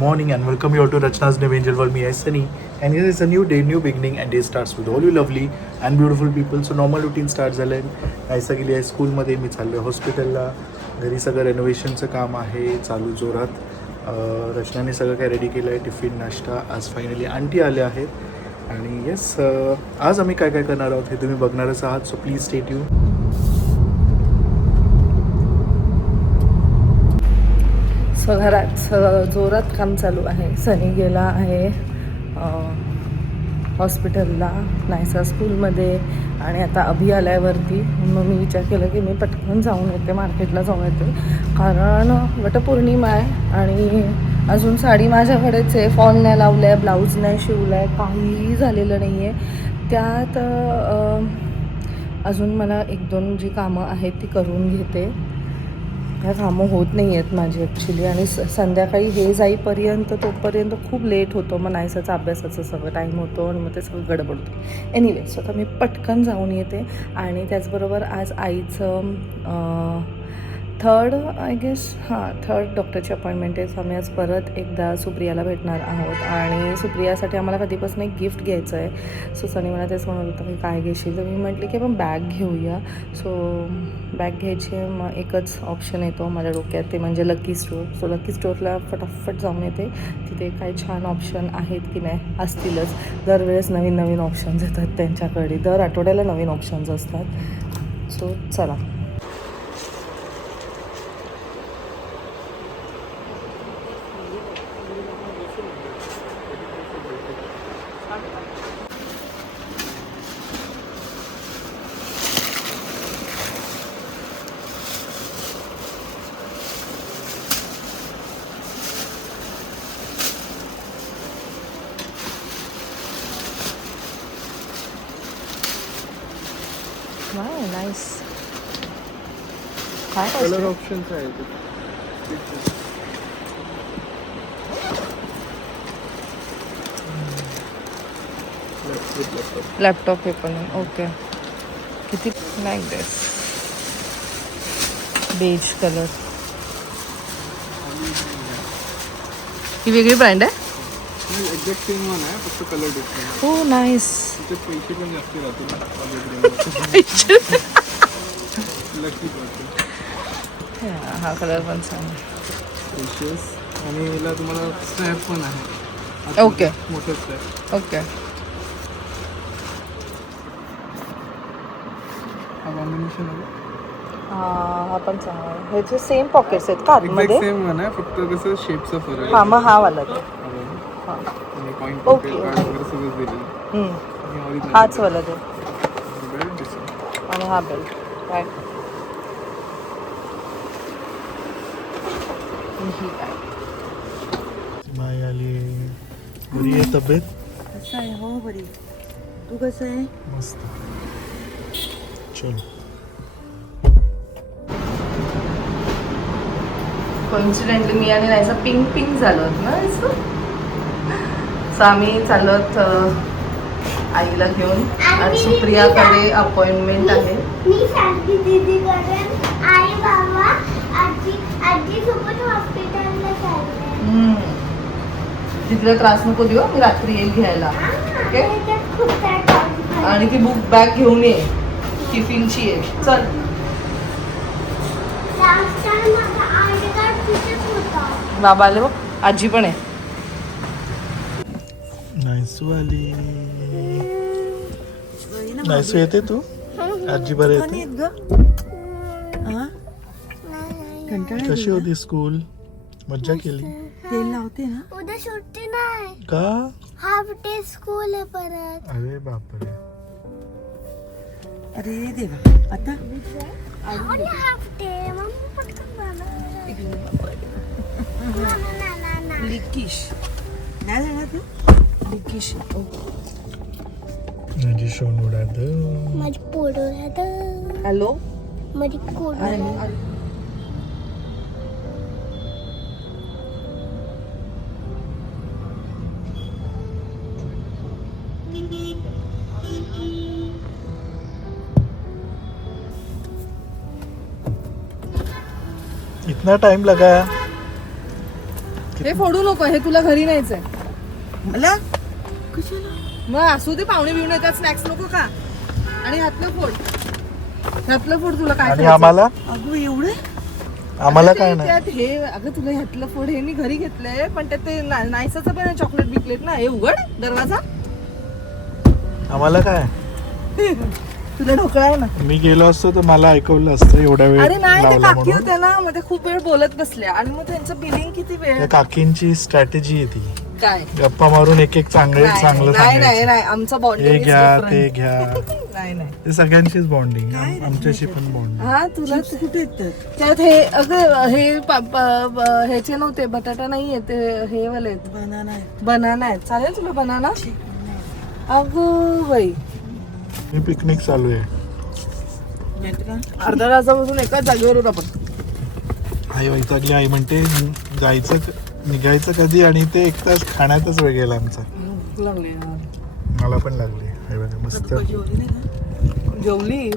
morning and welcome you all to Rachna's New Angel World. Me, Sunny, and here is a new day, new beginning, and day starts with all you lovely and beautiful people. So normal routine start झालं नाहीसा गेली आहे स्कूलमध्ये, मी चाललो आहे हॉस्पिटलला. घरी सगळं रेनोव्हेशनचं काम आहे चालू जोरात. रचनाने सगळं काय रेडी केलं आहे, टिफिन नाश्ता. आज फायनली आंटी आल्या आहेत आणि येस आज आम्ही काय काय करणार आहोत हे तुम्ही बघणारच आहात. So please stay tune. घरात जोरात काम चालू आहे. सनी गेला आहे हॉस्पिटलला, नायसा स्कूलमध्ये, आणि आता अभि आल्यावरती मग मी विचार केला की मी पटकन जाऊन येते, मार्केटला जाऊन येते, कारण वटपौर्णिमा आहे आणि अजून साडी माझ्याकडेच आहे. फॉल नाही लावलं आहे, ब्लाऊज नाही शिवलं आहे, काहीही झालेलं नाही आहे. त्यात अजून मला 1-2 जी कामं आहेत ती करून घेते. ह्या कामं होत नाही आहेत माझी ॲक्च्युली, आणि संध्याकाळी हे जाईपर्यंत तोपर्यंत खूप लेट होतो. मग नायसाचा अभ्यासाचं सगळं टाईम होतो आणि मग ते सगळं गडबड होते. एनिवे, सो आता मी पटकन जाऊन येते. आणि त्याचबरोबर आज आईचं थर्ड डॉक्टरची अपॉइंटमेंट आहे. सो आम्ही आज परत एकदा सुप्रियाला भेटणार आहोत आणि सुप्रियासाठी आम्हाला कधीपासून एक गिफ्ट घ्यायचं आहे. सो सनी मला तेच म्हणत होतं की काय घेशील, तर मी म्हटले की आपण बॅग घेऊया. सो बॅग घ्यायची मग एकच ऑप्शन येतो माझ्या डोक्यात, ते म्हणजे लकी स्टोअर. सो लकी स्टोअरला फटाफट जाऊन येते. तिथे काही छान ऑप्शन आहेत की नाही, असतीलच. दरवेळेस नवीन नवीन ऑप्शन्स येतात त्यांच्याकडे, दर आठवड्याला नवीन ऑप्शन्स असतात. सो चला. नाईस. काय कलर ऑप्शन्स आहेत. लॅपटॉप हे पण आहे. ओके, किती लाईक दिस बेज कलर. ही वेगळी ब्रँड आहे. एक्झॅक्ट सेम वन आहे, फक्त कलर डिफरंट. हो, नाईस. त्याचे पैसे पण जास्त राहतील. हा कलर पण छान आहे. पेशस, आणि याला तुम्हाला स्ट्रॅप पण आहे. ओके, मोठं स्ट्रॅप. ओके. हा कॉम्बिनेशन आहे. हा पण चांगला आहे. ह्याचे सेम पॉकेट्स आहेत का आतमध्ये? सेम वन आहे, फक्त कसं शेपचा फरक आहे. हा, मग हा वाला ते. हां, आणि पॉइंट ओके. कार्ड वगैरे सगळं दिली. हाच वाला ते. बेल्ट दिसेल. आणि हा बेल्ट काय माय आली. बरी आहे तब्येत? कसं आहे? हो, बरी. तू कसं आहे? मस्त. चल. कॉन्सिडेंटली मी आणि नायसा पिंक झालो होत ना. सो आम्ही चाललो आईला घेऊन. आज सुप्रियाकडे अपॉइंटमेंट आहे. मी सांगते दीदीकडे आई बाबा आजी सोबत हॉस्पिटलला चालले. तिथला त्रास नको देऊ, मी रात्री येईल घ्यायला. ओके. आणि ती बुक बॅग घेऊन ये, टिफिनची आहे. चल. बाबा आले बघ, आजी पण आहे. नायसू आली. नायसू येते तू? आजी बरं येते? कशी होती स्कूल? मज्जा केली? तेल लावते ना. उद्या सुट्टी नाही का? हाफ डे स्कूल आहे परत. अरे बापरे. अरे देवा, आता हाफ डे मम्मी पटकन लिकिश नाही जाणार तू. लिकिश. माझी सोनूला द. माझी पोडो. हॅलो. माझी कोडो. इतना टाइम लगा. हे फोडू नको, हे तुला घरी न्यायचंय. मला कशाला? मग असू दे, पाहुणे बिवणे येतात, स्नॅक्स नको का. आणि ह्यातलं फोड, ह्यातलं फोड, तुला काय आणि खायचं? आम्हाला अगं एवढे आम्हाला ते- काय नाही. त्यात हे अगं तुला ह्यातलं फोड हे मी घरी घेतलंय, पण त्यात ते नायसाचं पण चॉकलेट बिकलेट ना. हे उघड दरवाजा. आम्हाला काय तुला ढोकळा आहे ना. मी गेलो असतो तर मला ऐकवलं असतं एवढ्या वेळ अरे नाही, ते लावला काकी म्हणून. होत्या ना, मग ते खूप वेळ बोलत बसल्या आणि मग त्यांचं बिलिंग किती वेळ. त्या काकींची स्ट्रॅटेजी आहे ती, काय गप्पा मारून एक एक चांगलं नाही चांगलं नाही नाही सांगायचं. नाही, आमचं हे बॉन्डिंग घ्या ते घ्या, नाही नाही. ते सगळ्यांशीच बॉन्डिंग, आमच्याशी पण बॉन्डिंग. हा तुला कुठे येतात? त्यात हे अगं हे ह्याचे नव्हते, बटाटा नाहीये ते, हे वाले आहेत. बनाना आहेत. चालेल तुला बनाना? अगं बाई, मी पिकनिक चालू आहे. अर्धा तासापासून एकाच जागेवर होत आपण. आई वैतागली. आई म्हणते जायचं निघायचं कधी, आणि ते एक तास खाण्यातच वेळ गेला आमचा. लागले मला पण लागली. हे बघा मस्त. जेवली.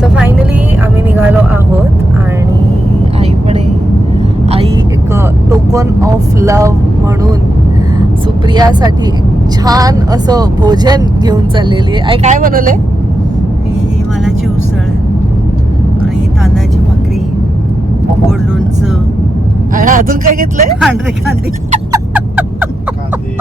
सो फायनली आम्ही निघालो आहोत आणि आई पण आहे. आई एक टोकन ऑफ लव्ह म्हणून सुप्रियासाठी एक छान असं भोजन घेऊन चाललेली आहे. आई काय बनवलंय? मी मालाची उसळ आणि तांदळाची भाकरी, गोड लोणचं आणि अजून काय घेतलंय? पांढरे कांदे. कांदे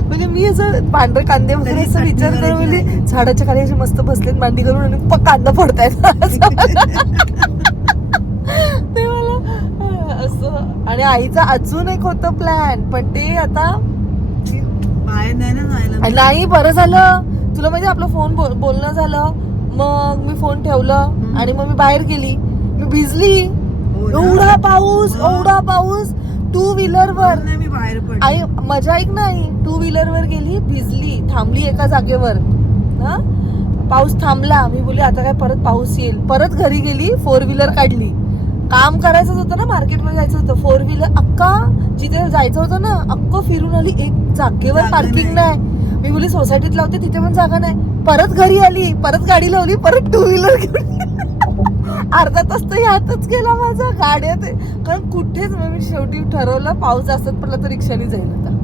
म्हणजे मी असं पांढरे कांदे वगैरे असं विचार करून म्हणजे झाडाच्या खाली असे मस्त बसलेत मांडी करून आणि कांदा फोडतायत ते मला असं. आणि आईचा अजून एक होतं प्लॅन, पण ते आता बाहेर नाही ना जायला. नाही. बरं झालं तुला, म्हणजे आपलं फोन बोलणं झालं, मग मी फोन ठेवलं आणि मग मी बाहेर गेली. मी भिजली. एवढा पाऊस, एवढा पाऊस. टू व्हीलर वर नाही, मी बाहेर पडले. आई मजा ऐक नाही, टू व्हीलर वर गेली, भिजली, थांबली एका जागेवर. हा पाऊस थांबला, मी बोलली आता काय परत पाऊस येईल. परत घरी गेली, फोर व्हीलर काढली. काम करायचं होतं ना, मार्केटमध्ये जायचं होतं. फोर व्हीलर अक्का जिथे जायचं होतं ना, अक्का फिरून आली, एक जागेवर पार्किंग नाही. मी बोलली सोसायटीत लावते, तिथे पण जागा नाही. परत घरी आली, परत गाडी लावली, परत टू व्हीलर घेऊन अर्धा तास तर ह्यातच गेला माझा, गाड्यात. कारण कुठेच मी शेवटी ठरवलं पाऊस जास्त पडला तर रिक्षाने जाईल आता.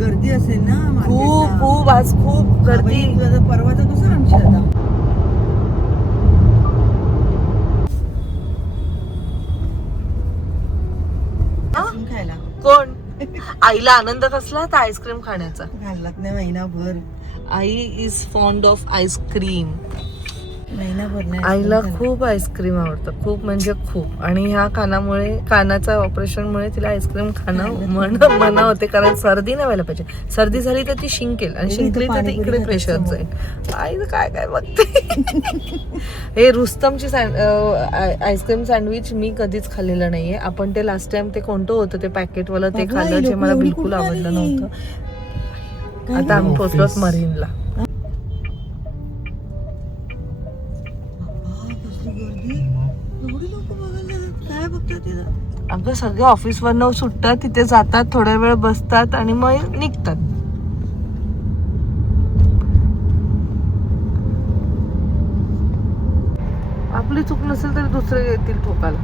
गर्दी असेल ना खूप मार्केटला. खूप आज खूप गर्दी. परवाचं कसं आमची आता आईस्क्रीम खायला कोण? आईला आनंद कसला तर आईस्क्रीम खाण्याचा. घालत नाही महिनाभर. I is fond of ice cream. महिनाभर नाही आईला खूप आईस्क्रीम आवडतं, खूप म्हणजे खूप. आणि ह्या कानाच्या ऑपरेशनमुळे तिला आईस्क्रीम खाणं मना होते, कारण सर्दी नाही व्हायला पाहिजे. सर्दी झाली तर ती शिंकेल, आणि शिंकली तर ती इकडे प्रेशर जाईल. आईचं काय काय बघते. हे रुस्तमची आईस्क्रीम सँडविच मी कधीच खाल्लेलं नाहीये. आपण ते लास्ट टाइम ते कोणतं होतं ते पॅकेटवालं ते खाल्लं, जे मला बिलकुल आवडलं नव्हतं. आता आम्ही पोहोचलोत मरीनला. काय बघतात तिला. अगं सगळे ऑफिसवरनं सुटतात, तिथे जातात, थोड्या वेळ बसतात आणि मग निघतात. आपली चूक नसेल तरी दुसरे येतील ठोकाला.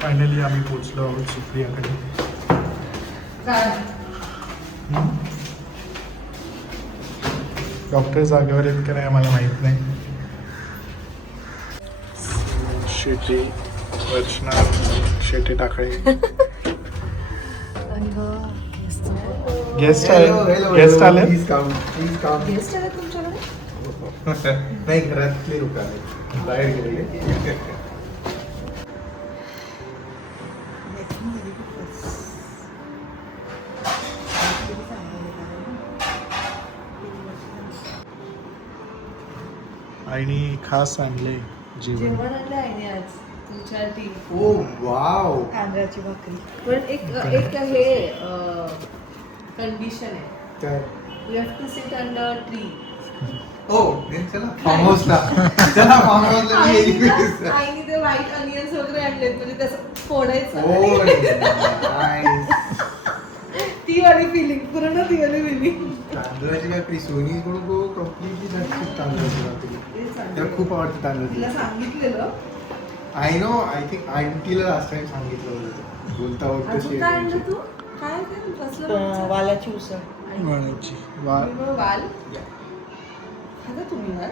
फायनली आम्ही पोहोचलो आहोत सुप्रियाकडे. डॉक्टर जागेवर आहेत का नाही आम्हाला माहित नाही. शेटी रचना, शेटी टाकळे. गेस्ट आले. गेस्ट आले. गेस्ट आले तुमच्याकडे? नाही, घरातले लोक आले, बाहेर गेलेले. आईने खास आणले जेवण. जेवण आणलं आहे आज तुमच्यासाठी. Oh wow. तांदळाची भाकरी. पण एक हे कंडिशन आहे. काय? You have to sit under tree. Oh चला फार्म हाऊसला चला फार्म हाऊसला मी येईल. आईने ते व्हाईट अनियन्स वगैरे आणलेत म्हणजे तसं फोडायचं ओ नाईस. ती वाली फिलिंग पूर्ण ती वाली फिलिंग तांदळाची भाकरी सोनी कडून कम्प्लिटली तांदळाची भाकरी त्याला खूप आवडते तांदळाची. तिला सांगितलेलं आय नो आय थिंक आंटीला लास्ट टाइम सांगितलं होतं बोलता बोलता अजून काय आणलं तू काय ते कसलं वालाची उसळ वाळाची. वाल खाता तुम्ही वाल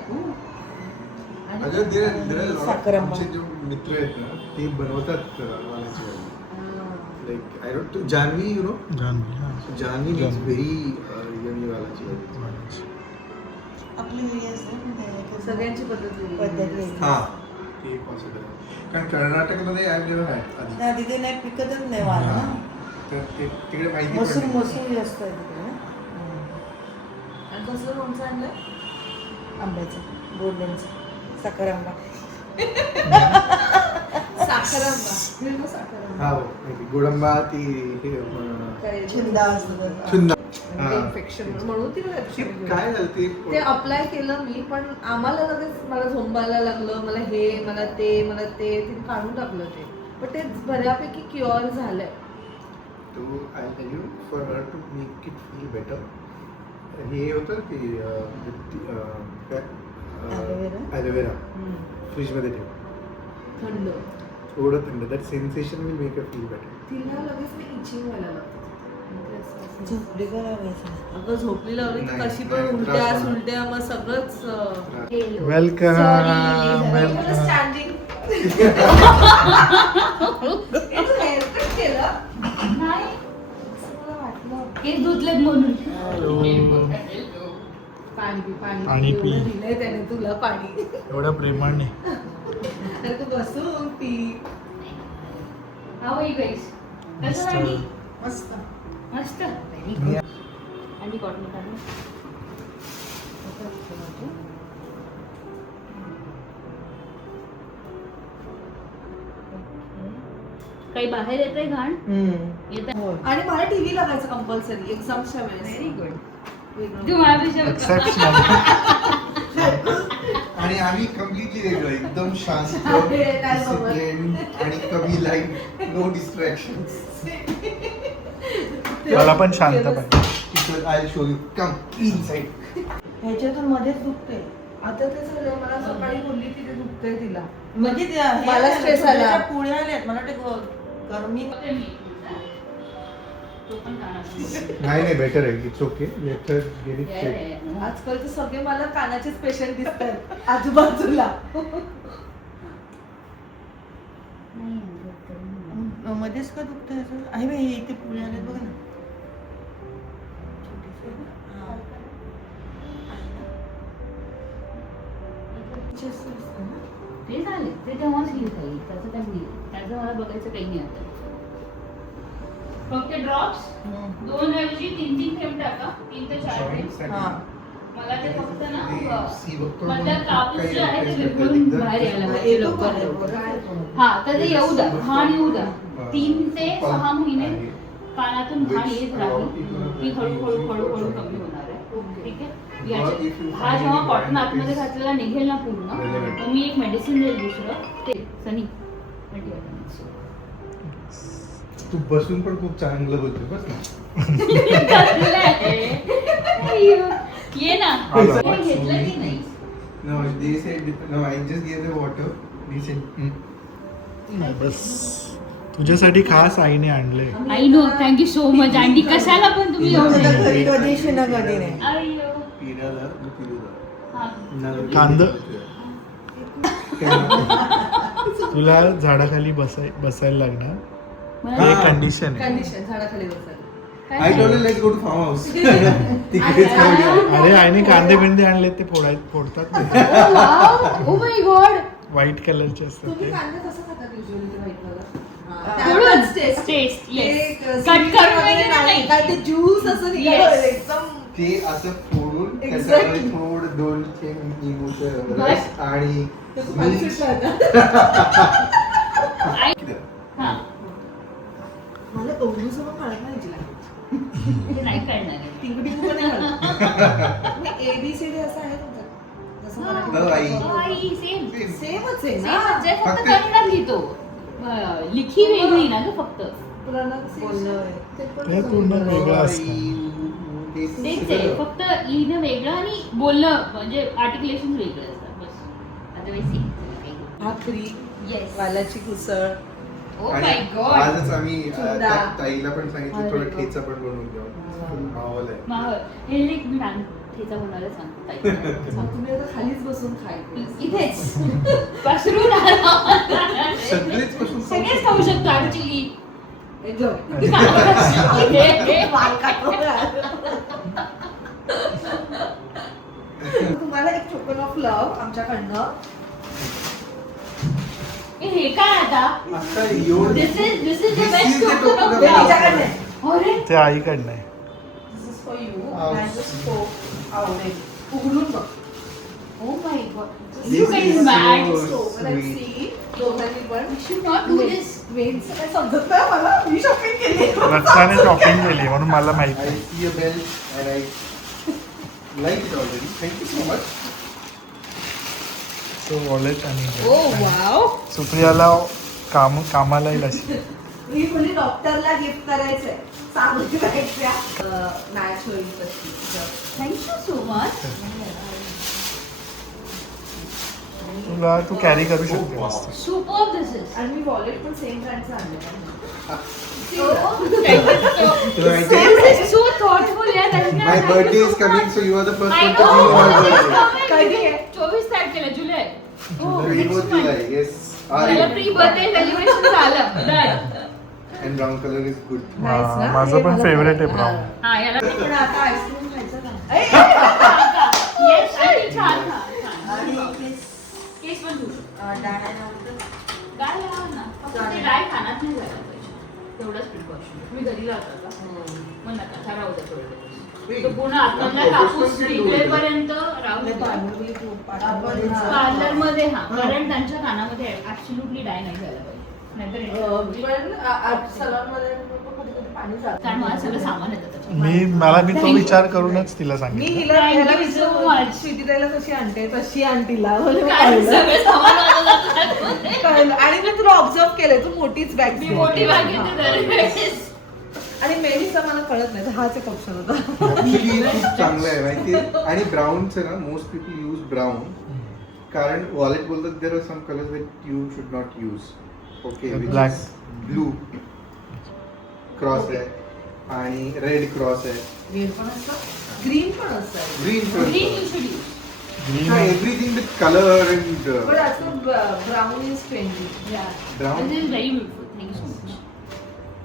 साखरांबा. आमचे जे मित्र आहेत ना ते बनवतात वालाची भाजी. लाईक आय डोंट जानवी यू नो जानवी, हा. जानवी इज व्हेरी यमी वालाची भाजी. आपली वेगळी असते पण ते सगळ्यांची पद्धत वेगळी. पद्धत वेगळी. हा ते पॉसिबल आहे कारण कर्नाटकमध्ये आय नेव्हर हॅड आधी ना तिथे नाही पिकतच नाही वाल ना तर ते तिकडे माहिती पण मसूर नाही. मसूर जास्त आहे तिकडे ना. आणि कसलं लोणचं आणलं आंब्याचं गोल्डनचं साखर आंबा साखरांबा हा हो माहिती. गोडंबा ती हे छिंदा असतो त्याचा. सुंदर हा. इन्फेक्शन म्हणून तिला ते lipstick काय झालं ते ते अप्लाय केलं मी पण आम्हाला लगेच मला झोंबायला लागलं मला हे मला ते तिने काढून टाकलं ते पण ते बऱ्यापैकी क्युअर झालंय तो I tell you for her to make it feel better हे होतं की ॲलोवेरा फ्रीजमध्ये ठेव थंड थोडं थंड that sensation will make a feel better. तिला लगेच मी इचिंग व्हायला लागतं झोपडी का लावायचं अगं झोपली लावली तर नाही, कशी पण नाही, उलट्या त्रास होणार. सुलट्या मग सगळंच वेलकम स्टँडिंग केलं नाही असं मला वाटलं केस धुतलेत म्हणून पाणी पी पाणी पी. एवढं दिलंय त्याने तुला पाणी एवढ्या प्रेमाने. तर तू बसून पी हा वही गाईस कसं वाटली मस्त मस्त व्हेरी गुड आणि कॉटन काढलं काही बाहेर येतंय घाण येत आणि मला टीव्ही लागायचं कंपल्सरी एक्झामच्या वेळेस व्हेरी गुड वेगळं. तू माझ्यापेक्षा एक्सेप्शनल. आणि आम्ही कम्प्लिटली वेगळं एकदम शांत अरे, नाही बाबा. disciplined आणि कमी लाईट नो डिस्ट्रॅक्शन. मला पण शांत पाहिजे. I show you come inside. ह्याच्यातून मध्येच दुखते आता ते झालं मला सकाळी बोलली की ते दुखतंय तिला म्हणजे ते हे मला आलं, stress आला. छोट्याशा पुळ्या आल्यात मला वाटतं गरमी तो पण कानात नाही बेटर आहे it's okay later get it check. आजकाल तर सगळे मला कानाचेच पेशंट दिसतात आजूबाजूला मध्येच का दुखतं ह्याचं आहे बाई, हे इथे पुळ्या आल्यात बघ ना छोटीशी. हा. Chest असतं ना? ते झाले ते तेव्हाच घेत आहे त्याचं काही नाही त्याचं मला बघायचं काही नाही आता फक्त ड्रॉप्स 2 ऐवजी 3 थेंब टाका 3 ते 4 थेंब हा. मला ते फक्त ना सी बघतो मधला कापूस काही जो आहे ते replace विरघळून करतात. बाहेर यायला पाहिजे येतो लवकर का? लवकर. बरं. हा तर ते येऊ द्या घाण येऊ द्या 3 ते 6 महिने आहे. कानातून घाण येत राहील ती हळूहळू हळूहळू कमी होणार आहे ठीक आहे हा जेव्हा कॉटन आतमध्ये घातलेला निघेल ना पूर्ण तर मी एक मेडिसिन देईल दुसरं ते सनी तू बसून पण खूप चांगलं बोलतो बस ना. ये ना आलो. घेतलं की नाही No, they said no. I just gave the water. They said बस तुझ्यासाठी खास आईने आणले. I know thank you so much aunty कशाला पण तुम्ही एवढे कधीशी ना कधी नाही अय्यो पिण्याला मी पिलेलं. हा कांदा? तुला झाडाखाली बसायला लागणार मला हे कंडिशन आहे. कंडिशन झाडाखाली बसायला काय I told her let's go to farm house. तिकडेच जाऊया. अरे आईने कांदे बिंदे आणले ते फोडतात ओ माय गॉड व्हाईट कलरचे असतात तुम्ही ते. कांदे कसं खातात usually ते white color? थोडं Taste. टेस्ट ते येस एक कट sweet करून वगैरे वगैरे नाही काय ते ज्यूस असं निघालं Yes. एकदम ते असं फोडून Exactly. त्याच्यामध्ये थोडं 2 थेंब लिंबूचं रस आणि ते खूप मीठ. unfit राहतं. हा मला एवढं सगळं कळत नाही जिला हे नाही कळणार आहे. टिंगू टिंगू पण नाही कळत. मी ABCD असं आहे तुमचं जसं मराठी आई. सेम सेमच आहे सेम ना म्हणजे फक्त फक्त- कन्नड लिहितो लिखी वेगळी ना ग फक्त ते पण हे पूर्ण वेगळं असतं. तेच आहे फक्त लिहिणं वेगळं आणि बोलणं म्हणजे आर्टिक्युलेशन वेगळं असतं बस अदरवाईज सेम भाकरी येस वालाची कुसळ ओ आणि माय गॉड आजच आम्ही चुडा. त्या ताईला पण सांगितलं अरे थोडं वा. ठेचा पण बनवून द्या. फुल माहोल आहे. मावळ हे एक नान ठेचा बनवायला सांगतो ताईला. तुम्ही आता खालीच बसून खायचं इथेच पसरून आरामात. सगळेच बसून खाऊ सगळेच खाऊ शकतो ऍक्च्युली तुम्हाला एक टोकन ऑफ लव्ह आमच्याकडनं हे काय आता आता एवढं this is the This best is the token token of of तिच्याकडनं love. आहे. अरे ते आईकडनं आहे. This is for you. Wow. Mango stove आवडेल उघडून बघ oh my god This you guys is mad so stove sweet. See दोघांनी पण we should not do this वेन्स काय समजत नाही मला मी शॉपिंग केली रत्नाने शॉपिंग केली म्हणून मला I माहिती आहे. see a bell and I like it already. Thank you so much. So wallet आणि ओ वाव सुप्रियाला कामाला येईल अशी. मी बोलली डॉक्टरला गिफ्ट करायचंय चांगली राहायच्या मॅच होईल तशी थँक्यू सो मच तुला तू कॅरी करू शकते मस्त. सुपर दिस इज आणि मी वॉलेट पण सेम ब्रँडचं आणलं सो थॉटफुल यार My birthday is coming, so you are the first I one to know. know my birthday. कधी आहे? 24 तारखेला जुलै 24th July, yes. मला प्री बर्थडे सेलिब्रेशन झालं done And brown color is good. Nice ना? माझं हे पण मला फेवरेट आहे हा. ब्राऊन. हा याला पण आता आईस्क्रीम खायचं का येस आणि छान आणि छान केस केस पण धुवू. डाळायला आवडतं. काय लावा ना फक्त ते डाय खाण्यात नाही झाला पाहिजे तेवढंच प्रिकॉशन तुम्ही घरी लावता का मग नका था राहू द्या थोडे दिवस तो पूर्ण आतमधला कापूस निघेपर्यंत राहू द्या पार्लर मध्ये हा कारण त्यांच्या कानामध्ये ऍब्सोल्युटली डाय नाही झाला पाहिजे नाहीतर सलॉन मध्ये कधी कधी पाणी जातं. कारण मला सगळं सामान येतं त्याच्यात. मला मी तो विचार करूनच तिला मी सांगितलं. हिला Thank ह्याला you so विचारून much. श्वेतिताईला कशी आणते तशी आणतीला बोलले, कारण कळलं. सगळं सामान माझं जातं. कळलं. आणि मी तुला ऑब्झर्व केलंय तू मोठीच बॅग मी मोठी बॅग घेते दरवेळेस. आणि मेरीचं मला कळत नाही तर हाच एक ऑप्शन होता Actually खूप चांगलं आहे माहिती आहे. आणि ब्राऊनचं ना मोस्ट पीपल यूज ब्राऊन कारण वॉलेट बोलतात there are some colours which you should not use okay Black. Blue cross आहे आणि रेड क्रॉस आहे ग्रीन पण असतं ग्रीन पण असतं green Green you should use. Everything with colour and पण असं brown is trendy Yeah. Brown? This is very beautiful. Thank you so much.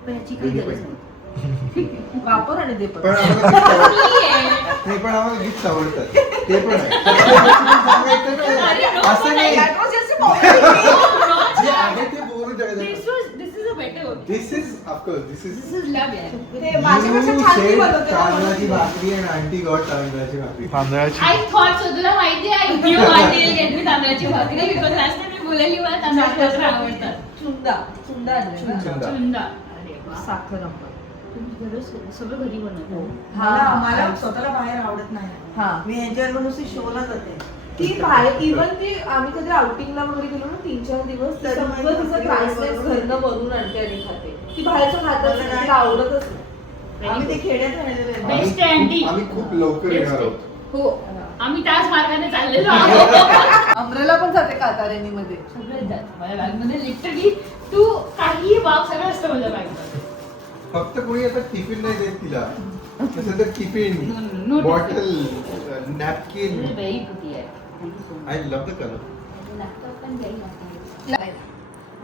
पण याची काही दोन्ही गरज पण. नाही. वापर आणि दे पण पण आम्हाला gift आवडतात. ठीक आहे. नाही पण आम्हाला गिफ्ट आवडतात ते पण आहे सांगायचं अरे, नाही. no, असं नाही That was just a moment. No, not जे that. आहे ते बोलून This टाकायचं is a better one. This is of course this is This is love, यार. ते माझ्यापेक्षा छान ती बनवते ना तांदळाची म्हणून. भाकरी आणि आंटी गॉट तांदळाची भाकरी तांदळाची I thought so. तुला माहिती आहे you wanted get me तांदळाची भाकरी because last time मी बोलली मला तांदळाची भाकरी आवडतात. चुंदा आणले ना चुंदा. चुंदा. अरे वा. साखर आपण तुम्ही सगळं घरी बनवतो. मला स्वतःला बाहेर आवडत नाही हा मी ह्याच्यावर नुसती शोला जाते ती बाहेर इव्हन ती आम्ही कधी आउटिंगला वगैरे गेलो ना 3-4 दिवस ती तर सगळं मग तिचं ती प्राइसलेस बरोबर. घरनं बनवून आणते आणि खाते ती बाहेरचं खातच मला नाही नाही. तिला आवडतच नाही आम्ही ते खेड्यात राहिलेलो आहे. Best आहे aunty. आम्ही खूप लवकर Best येणार आहे. आहोत हो आम्ही त्याच मार्गाने चाललेलो आहोत. अमरेला पण जाते कातारेनी मध्ये सगळं जात माझ्या बॅग मध्ये लिटरली तू काहीही वाव सगळं असतं माझ्या बॅग मध्ये. फक्त कोणी आता टिफिन नाही देत तिला तसं तर No, tiffin no bottle This napkin is very pretty आहे. Thank you so much. I love the colour Laptop पण very happy.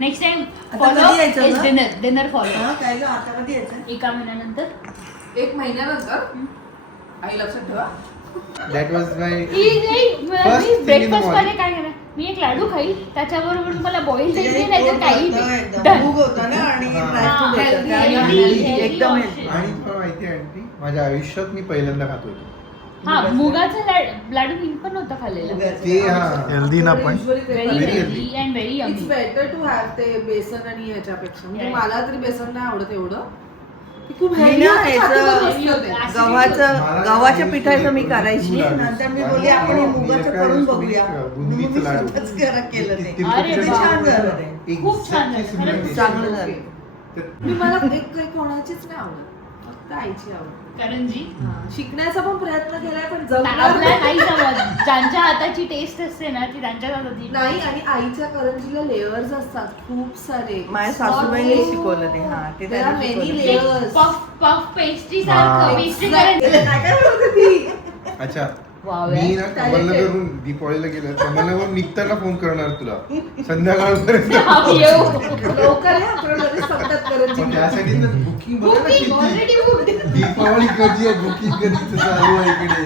Next time आता follow कधी यायचं is मग? dinner. Dinner follow. हा, काय ग आता कधी यायचं 1 महिन्यानंतर 1 महिन्यानंतर आई लक्षात ठेवा दॅट वाज माय ही नाही First me thing in the breakfast मध्ये morning. काय करणार मी एक लाडू खाईल त्याच्याबरोबर मला बॉईल त्याच्याने द्यायचे नाही तर पोट काही भरतं एकदम. डन भूक होतं ना आणि हा. ड्रायफ्रूट हा, होतं. healthy, त्यामुळे healthy, एकदम healthy healthy. आणि तुला माहिती आहे आंटी माझ्या आयुष्यात मी पहिल्यांदा खातोय हा मुगाचा लाडू मी पण नव्हता खाल्लेला मुगाचं. ते हा हेल्दी ना पण very Very healthy healthy. And very it's yummy better to have ते बेसन आणि ह्याच्यापेक्षा म्हणजे Right. मला तरी बेसन नाही आवडत एवढं खूप मी heavy ना होते, ह्याचं होते. गव्हाच्या पिठाचं मी करायची लाडू. नंतर मी बोलली आपण हे मुगाचं करून बघूया बुंदीचं मग मी लाडू. स्वतःच केलं ते अरे किती वा. छान झालं ते खूप छान झालं, खरंच चांगलं झालं मी मला एक काही कोणाचीच नाही आवडत, फक्त आईची आवडत. करंजी शिकण्याचा पण प्रयत्न केलाय पण आपल्याला जमणार नाही समज ज्यांच्या हाताची टेस्ट असते ना ती त्यांच्या हाताची नाही. आणि आईच्या करंजीला लेयर्स असतात खूप सारे. माझ्या सासूबाईंनी शिकवलं ते हा ते There are त्यांनी many शिकवलं. layers. पफ पफ पेस्ट्री हा. सारखं पेस्ट्री करंजी काय बोलत होती? अच्छा वाव मी ना कमलनगरहून दीपावलीला गेलो कमलनगरहून निघताना फोन करणार तुला संध्याकाळपर्यंत लवकर या, आपल्याला लगेच सांगतात करंजी. मग त्यासाठी तर बुकिंग बघा ना किती ऑलरेडी बुक दीपावली कधी आहे बुकिंग कधी चालू आहे इकडे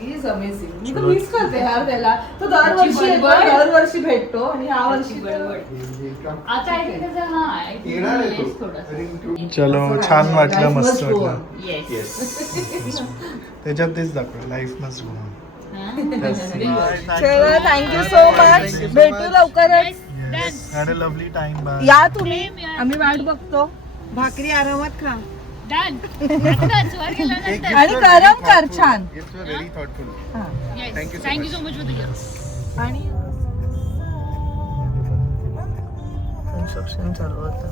He is amazing. मी तर मिस करते यार त्याला. तो दरवर्षी येतो, दरवर्षी भेटतो आणि ह्या वर्षी आता आय थिंक त्याचा हा येणार आहे तो. थोडासा चलो छान वाटलं, मस्त Life must go वाटलं. on. येस त्याच्यात तेच दाखवलं, लाईफ मस्ट गो ऑन. चलो थँक्यू सो मच. भेटू लवकरच. Had a lovely time. Bye. या तुम्ही, आम्ही वाट बघतो. भाकरी आरामात खा डन आताच वर गेल्यानंतर आणि गरम कर छान. It's very thoughtful yes thank you so much for the gift आणि कन्स्ट्रक्शन चालू होतं.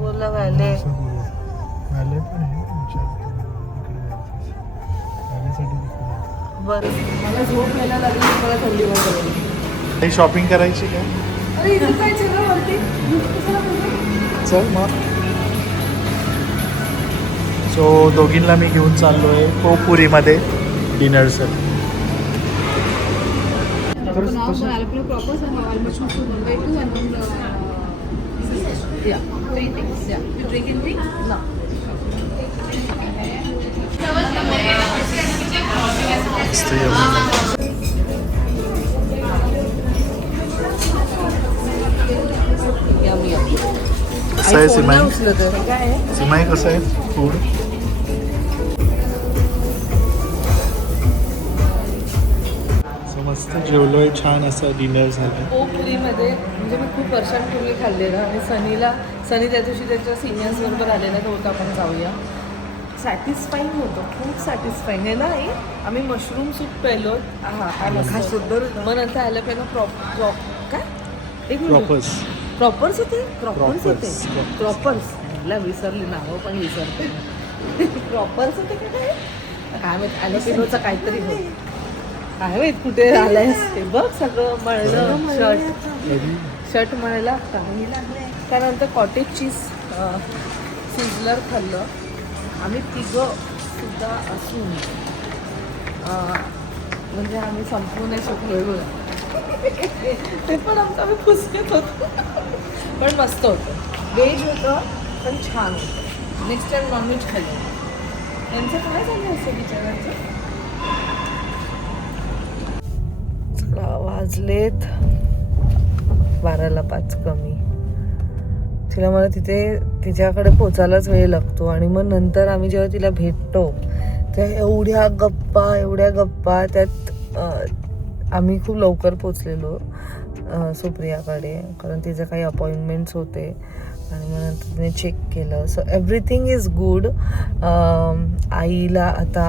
बोला व्हॅले. व्हॅले पण आहे तुमच्या इकडे जायचं. व्हॅलेसाठी तिकडे. बरं मला झोप यायला लागली, मला थंडी वाजली. काही शॉपिंग करायची का? अरे इथं जायचं ना वरती. कशाला बोलतो? चल मग. सो दोघींना मी घेऊन चाललोय कोपुरीमध्ये डिनरसाठी. कसं आहे सिमाई? सिमाई कसं आहे फूड? सो मस्त जेवलोय, छान असं डिनर झालं. कोपुरीमध्ये म्हणजे मी खूप वर्षांपूर्वी खाल्लेलं आणि सनी त्या दिवशी त्याच्या सिनियर्स बरोबर आलेला तर होतं आपण जाऊया. सॅटिस्फाईंग होतं, खूप सॅटिस्फाईंग आहे ना आई. आम्ही मशरूम सूप पेलो. हा सुंदर. मग नंतर आलं पहिलं काय एक मिनिट. प्रॉपर्स होते. प्रॉपर्स मला विसरली नावं पण विसरते. प्रॉपर्स होते का काय माहित. ॲलोपेनोचं काहीतरी होतं काय माहित कुठे आलंय ते बघ. सगळं मळलं. शर्ट मळला. त्यानंतर कॉटेज चीज सिझलर खाल्लं. आम्ही तिघं सुद्धा असून म्हणजे आम्ही संपवू नाही शकलो. ते पण आम्ही खुसकेत होतो पण मस्त होतं. व्हेज होतं पण छान होतं. नेक्स्ट टाइम नॉनव्हेज खाल्लं. त्यांचं काय झालं असं विचारायचं. वाजलेत 12:05 कमी. तिला मला तिच्याकडे पोचायलाच वेळ लागतो आणि मग नंतर आम्ही जेव्हा तिला भेटतो त्या एवढ्या गप्पा त्यात आम्ही खूप लवकर पोचलेलो सुप्रियाकडे कारण तिचे काही अपॉइंटमेंट्स होते आणि मग नंतर तिने चेक केलं. So everything is good. आईला आता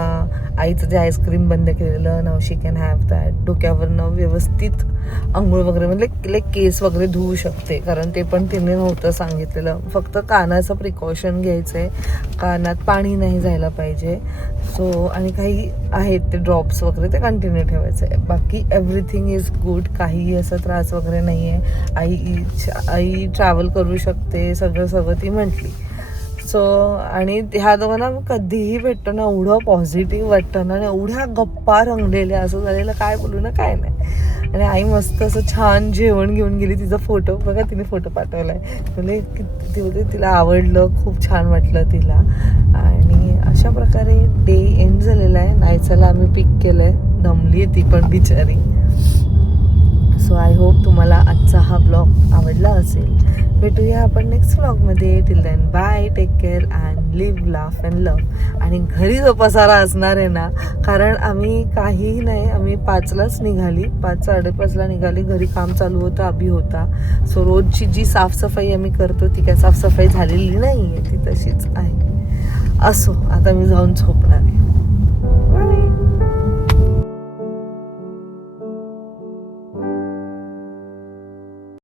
आईचं जे आईस्क्रीम बंद केलेलं now she can have that. डोक्यावरनं व्यवस्थित आंघोळ वगैरे म्हणजे केस वगैरे धुवू शकते कारण ते पण तिने नव्हतं सांगितलेलं. फक्त कानाचं प्रिकॉशन घ्यायचं आहे. कानात पाणी नाही जायला पाहिजे. सो आणि काही आहेत ते ड्रॉप्स वगैरे ते कंटिन्यू ठेवायचं आहे. बाकी एव्हरीथिंग इज गुड. काहीही असं त्रास वगैरे नाही आहे. आई ट्रॅव्हल करू शकते सगळं ती म्हटली. सो आणि ह्या दोघांना कधीही भेटतो ना एवढं पॉझिटिव्ह वाटतं ना आणि एवढ्या गप्पा रंगलेल्या असं झालेलं काय बोलू ना काय नाही. आणि आई मस्त असं छान जेवण घेऊन गेली. तिचा फोटो बघा तिने फोटो पाठवला आहे. म्हणजे तिला आवडलं खूप छान वाटलं तिला. आणि अशा प्रकारे डे एंड झालेला आहे. नायसाला आम्ही पिक केलं आहे. दमली ती पण बिचारी. सो सो आय होप तुम्हाला आजचा हा ब्लॉग आवडला असेल. भेटूया आपण नेक्स्ट ब्लॉगमध्ये. Till then bye, take care and live, laugh and love. आणि घरी जो पसारा असणार आहे ना, कारण आम्ही काहीही नाही, आम्ही 5लाच निघाली, 5-5:30ला निघाली. घरी काम चालू होतं, अभि होता. सो रोजची जी साफसफाई आम्ही करतो ती काय साफसफाई झालेली नाही आहे, ती तशीच आहे. असो, आता मी जाऊन झोपणार आहे.